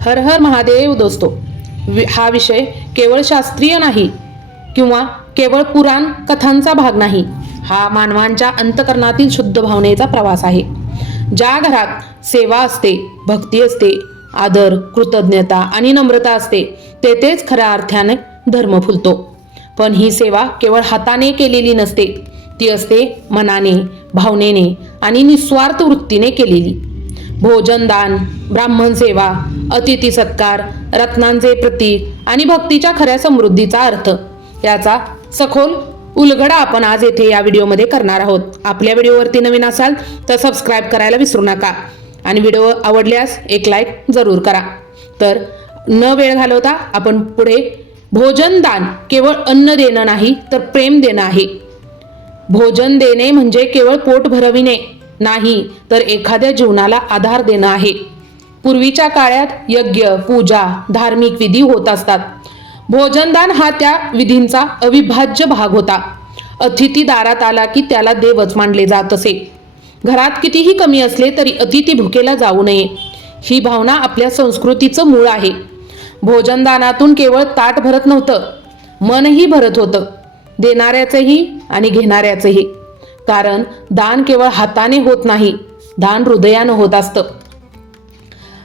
हर हर महादेव दोस्तो, हा विषय केवळ शास्त्रीय नाही किंवा केवळ पुराण कथांचा भाग नाही. हा मानवांच्या अंतकरणातील शुद्ध भावनेचा प्रवास आहे. ज्या घरात सेवा असते, भक्ती असते, आदर, कृतज्ञता आणि नम्रता असते, तेथेच खऱ्या अर्थाने धर्म फुलतो. पण ही सेवा केवळ हाताने केलेली नसते, ती असते मनाने, भावनेने आणि निस्वार्थ वृत्तीने केलेली. भोजनदान, ब्राह्मण सेवा, अतिथी सत्कार, रत्नांचे प्रतीक आणि भक्तीच्या खऱ्या समृद्धीचा अर्थ याचा सखोल उलगडा आपण आज येथे या व्हिडिओमध्ये करणार आहोत. आपल्या व्हिडिओवरती नवीन असाल तर सबस्क्राईब करायला विसरू नका आणि व्हिडिओ आवडल्यास एक लाईक जरूर करा. तर न वेळ घालवता आपण पुढे भोजनदान केवळ अन्न देणं नाही तर प्रेम देणं आहे. भोजन देणे म्हणजे केवळ पोट भरविणे नाही तर एखाद्या जीवनाला आधार देणं आहे. पूर्वीच्या काळात यज्ञ, पूजा, धार्मिक विधी होत असतात. भोजनदान हा त्या विधींचा अविभाज्य भाग होता. अतिथी दारात आला की त्याला देवच मानले जात असे. घरात कितीही कमी असले तरी अतिथी भुकेला जाऊ नये, ही भावना आपल्या संस्कृतीचं मूळ आहे. भोजनदानातून केवळ ताट भरत नव्हतं, मनही भरत होतं, देणाऱ्याचंही आणि घेणाऱ्याचंही. कारण दान केवळ हाताने होत नाही, दान हृदयानं होत असतं.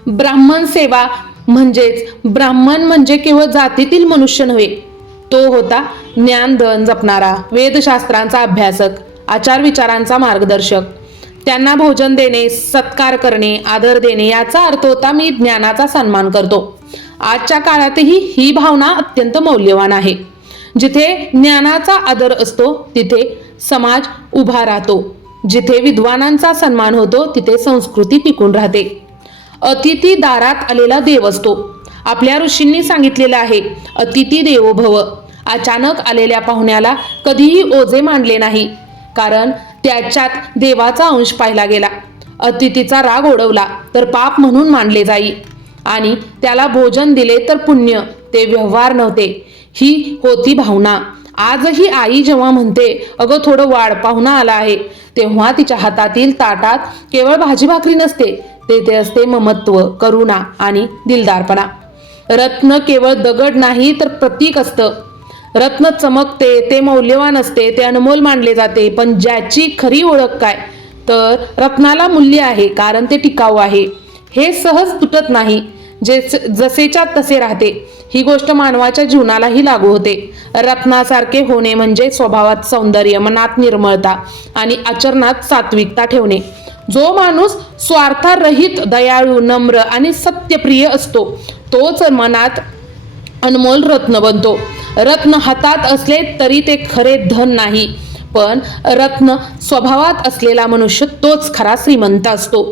ब्राह्मण सेवा म्हणजेच ब्राह्मण म्हणजे केवळ जातीतील मनुष्य नव्हे, तो होता ज्ञानदान जपणारा, वेदशास्त्रांचा अभ्यासक, आचार विचारांचा मार्गदर्शक. त्यांना भोजन देणे, सत्कार करणे, आदर देणे याचा अर्थ होता मी ज्ञानाचा सन्मान करतो. आजच्या काळातही ही भावना अत्यंत मौल्यवान आहे. जिथे ज्ञानाचा आदर असतो तिथे समाज उभा राहतो. जिथे विद्वानांचा सन्मान होतो तिथे संस्कृती टिकून राहते. अतिथी दारात आलेला देव असतो. आपल्या ऋषींनी सांगितलेलं आहे, अतिथी देवो भव. अचानक आलेल्या पाहुण्याला कधीही ओझे मानले नाही, कारण त्याच्यात देवाचा अंश पाहिला गेला. अतिथीचा राग ओढवला तर पाप म्हणून मानले जाई आणि त्याला भोजन दिले तर पुण्य. ते व्यवहार नव्हते, ही होती भावना. आजही आई जेव्हा म्हणते अगं थोडं वाढ, पाहुणा आला आहे, तेव्हा तिच्या हातातील ताटात केवळ भाजी भाकरी नसते, तेथे असते ममत्व, करुणा आणि दिलदारपणा. रत्न केवळ दगड नाही तर प्रतीक असतं. रत्न चमकते, ते मौल्यवान असते, ते अनमोल मानले जाते. पण ज्याची खरी ओळख काय तर रत्नाला मूल्य आहे, कारण ते टिकाऊ आहे. हे सहज तुटत नाही, जसेच्या तसे राहते. ही गोष्ट मानवाच्या जीवनालाही लागू होते. रत्नासारखे होणे म्हणजे स्वभावात सौंदर्य, मनात निर्मळता आणि आचरणात सात्विकता ठेवणे. जो माणूस स्वार्थरहित, दयाळू, नम्र आणि सत्यप्रिय असतो तोच मनात अनमोल रत्न बनतो. रत्न हातात असले तरी ते खरे धन नाही, पण रत्न स्वभावात असलेला मनुष्य तोच खरा श्रीमंत असतो.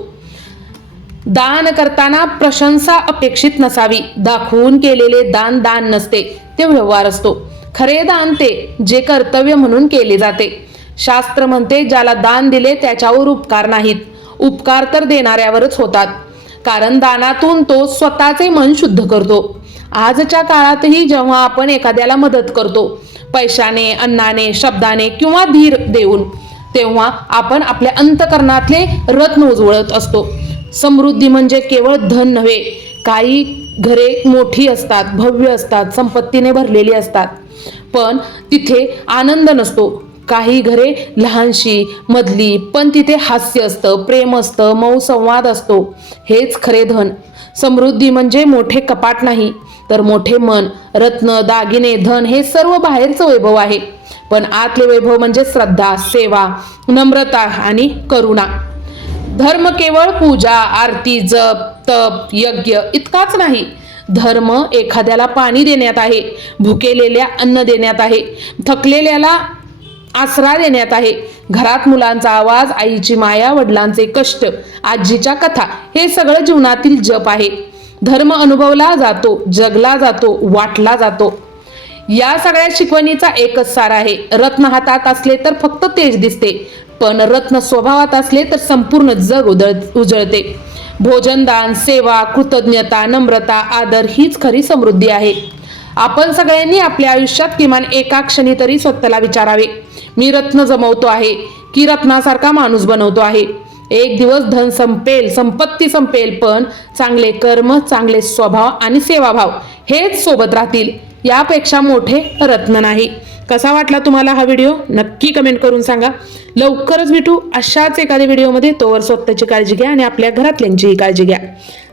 दान करताना प्रशंसा अपेक्षित नसावी. दाखवून केलेले दान दान नसते, ते व्यवहार असतो. खरे दान ते जे कर्तव्य म्हणून केले जाते. शास्त्र म्हणते ज्याला दान दिले त्याच्यावर उपकार नाहीत, उपकार तर देणाऱ्यावरच होतात, कारण दानातून तो स्वतःचे मन शुद्ध करतो. आजच्या काळातही जेव्हा आपण एखाद्याला मदत करतो, पैशाने, अन्नाने, शब्दाने किंवा धीर देऊन, तेव्हा आपण आपल्या अंतकरणातले रत्न उजवळत असतो. समृद्धी म्हणजे केवळ धन नव्हे. काही घरे मोठी असतात, भव्य असतात, संपत्तीने भरलेली असतात, पण तिथे आनंद नसतो. काही घरे लहानशी, मधली, पण तिथे हास्य असतं, प्रेम असतं, मऊ संवाद असतो. हेच खरे धन. समृद्धी म्हणजे मोठे कपाट नाही तर मोठे मन. रत्न, दागिने, धन हे सर्व बाहेरचं वैभव आहे, पण आतले वैभव म्हणजे श्रद्धा, सेवा, नम्रता आणि करुणा. धर्म केवळ पूजा, आरती, जप, तप, यज्ञ इतकाच नाही. धर्म एखाद्याला पाणी देण्यात आहे, भुकेलेल्या अन्न देण्यात आहे, थकलेल्याला आसरा देण्यात आहे. घरात मुलांचा आवाज, आईची माया, वडिलांचे कष्ट, आजीच्या कथा हे सगळं जीवनातील जप आहे. धर्म अनुभवला जातो, जगला जातो, वाटला जातो. या सगळ्या शिकवणीचा एकच सार आहे. रत्न हातात असले तर फक्त तेज दिसते, पण रत्न स्वभावात असले तर संपूर्ण जग उजळते. भोजनदान, सेवा, कृतज्ञता, नम्रता, आदर हीच खरी समृद्धी आहे. आपण सगळ्यांनी आपल्या आयुष्यात किमान एका क्षणी तरी स्वतःला विचारावे, मी रत्न जमवतो आहे की रत्नासारखा माणूस बनवतो आहे. एक दिवस धन संपेल, संपत्ती संपेल, पण चांगले कर्म, चांगले स्वभाव आणि सेवाभाव हेच सोबत राहतील. यापेक्षा मोठे रत्न नाही. कसा वाटला तुम्हाला हा व्हिडिओ नक्की कमेंट करून सांगा. लवकरच भेटू अशाच एखाद्या व्हिडिओमध्ये. तोवर स्वतःची काळजी घ्या आणि आपल्या घरातल्यांचीही काळजी घ्या.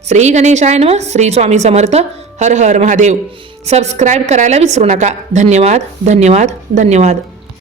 श्री गणेशाय नमः. श्री स्वामी समर्थ. हर हर महादेव. सबस्क्राईब करायला विसरू नका. धन्यवाद, धन्यवाद, धन्यवाद.